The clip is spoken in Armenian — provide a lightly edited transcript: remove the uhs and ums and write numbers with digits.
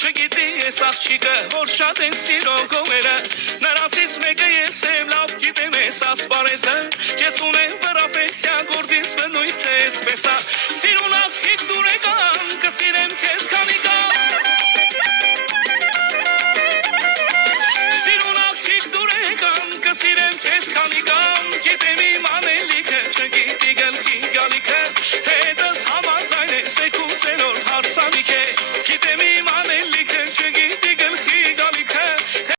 Չգիտի ես աղջիկը, որ շատ են սիրող գողերը, նրանցից մեկը ես եմ, լավ գիտեմ ես ասպարեզը, ես ունեմ պրոֆեսիա, գործից բնույթ է էսպեսա, սիրուն աղջիկ դուրեկան, կսիրեմ քեզ քանի կա, սիրուն աղջիկ դուրեկան, կսիրեմ քեզ